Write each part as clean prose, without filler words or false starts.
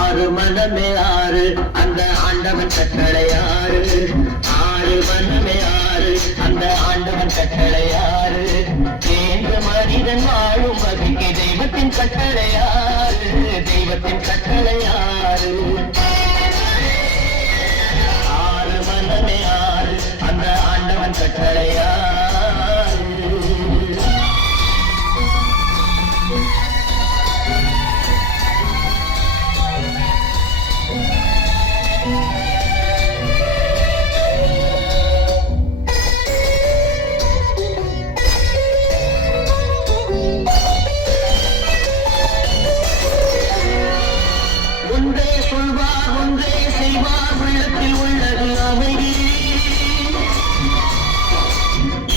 ஆறு மனமே ஆறு அந்த ஆண்டவன் கட்டளையாறு. ஆறு மனமே ஆறு அந்த ஆண்டவன் கட்டளையாறு. தேர்ந்த மனிதன் வாழும் வகைக்கு தெய்வத்தின் கட்டளையாறு. தெய்வத்தின் கட்டளையாறு. ஆறு மனமே ஆறு அந்த ஆண்டவன் கட்டளையாறு. ஒன்றே சொல்வார் ஒன்றே செய்வார் உள்ளத்தில் உள்ளது அமைதி.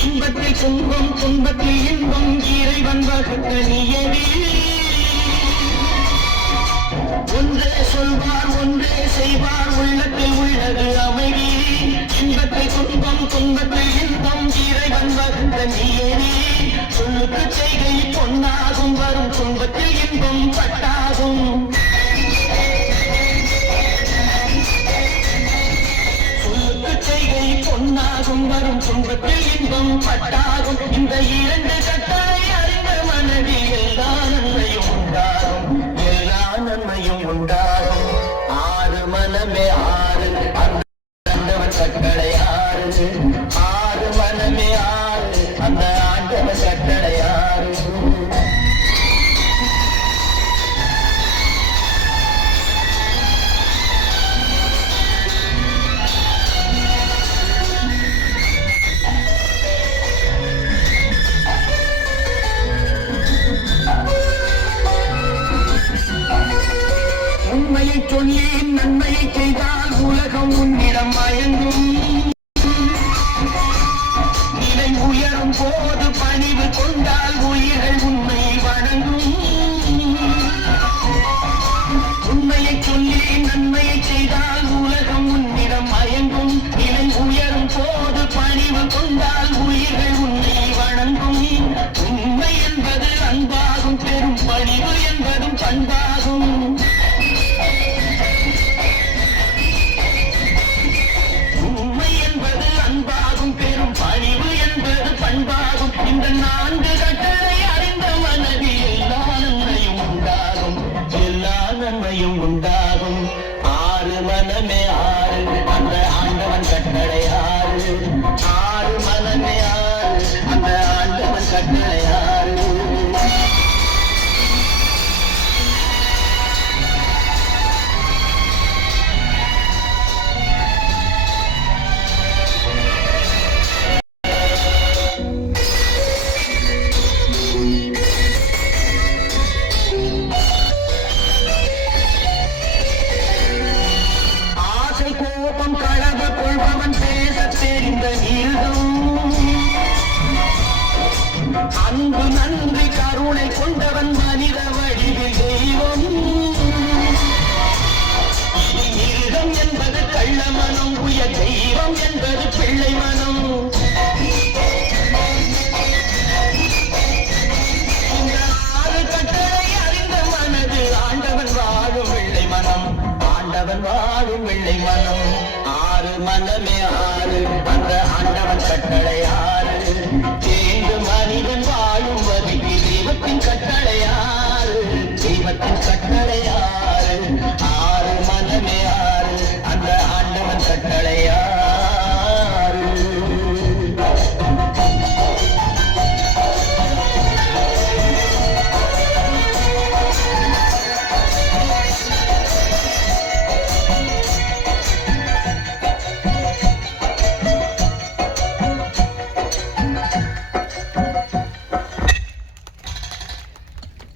இன்பத்தில் துன்பம் துன்பத்தில் இன்பம் இறைவன் வகுத்த நியதி. ஒன்றே சொல்வார் ஒன்றே செய்வார் உள்ளத்தில் உள்ளது அமைதி. இன்பத்தில் துன்பம் துன்பத்தில் இன்பம் இறைவன் வகுத்த நியதி. சொல்லுக்கு செய்கை பொன்னாகும் வரும் துன்பத்தில் இன்பம் பட்டாகும். பொன்னாகும் வரும் துன்பத்தில் இன்பம் பட்டாகும். இந்த இரண்டு கட்டளை அறிந்த மனதி எல்லா நன்மையும் உண்டாகும். எல்லா நன்மையும் உண்டாகும். ஆறு மனமே ஆறு அந்த ஆண்டவன் கட்டளை ஆறு. ஆறு மனமே ஆறு அந்த ஆண்டவன் கட்டளை ஆறு. உண்மையை சொல்லி நன்மையை செய்தால் உலகம் உன்னிடம் மயங்கும். நிலை உயரும் போது பணிவு கொண்டால் உயிர்கள் உண்மை வணங்கும். உண்மையை சொல்லி நன்மையை செய்தால் உலகம் உன்னிடம் மயங்கும். நிலை உயரும் போது பணிவு கொண்டால் உயிர்கள் உண்மை வணங்கும். உண்மை என்பது அன்பாகும். பெரும் பணிவு என்பதும் பண்பாகும். இந்த நான்கு கட்டளை அறிந்த மனதில் எல்லா நன்மையும் உண்டாகும். எல்லா நன்மையும் உண்டாகும். ஆறு மனமே ஆறு அந்த ஆண்டவன் கட்டளை ஆறு. ஆறு மனமே ஆறு அந்த ஆண்டவன் கட்டளை ஆறு. கோபம் களவு கொள்பவன் பேச தெரிந்த நீளம். அன்பு நன்றி கருணை கொண்டவன் மனித வடிவில் தெய்வம். மிருகம் என்பது கள்ள மனம். உயர் தெய்வம் என்பது பிள்ளை மனம். இந்த ஆறு கட்டளை அறிந்த மனது ஆண்டவன் வாழும் வெள்ளை மனம். ஆண்டவன் வாழும் வெள்ளை மனம். ஆறு மனமே ஆறு அந்த ஆண்டவன் கட்டளை ஆறு.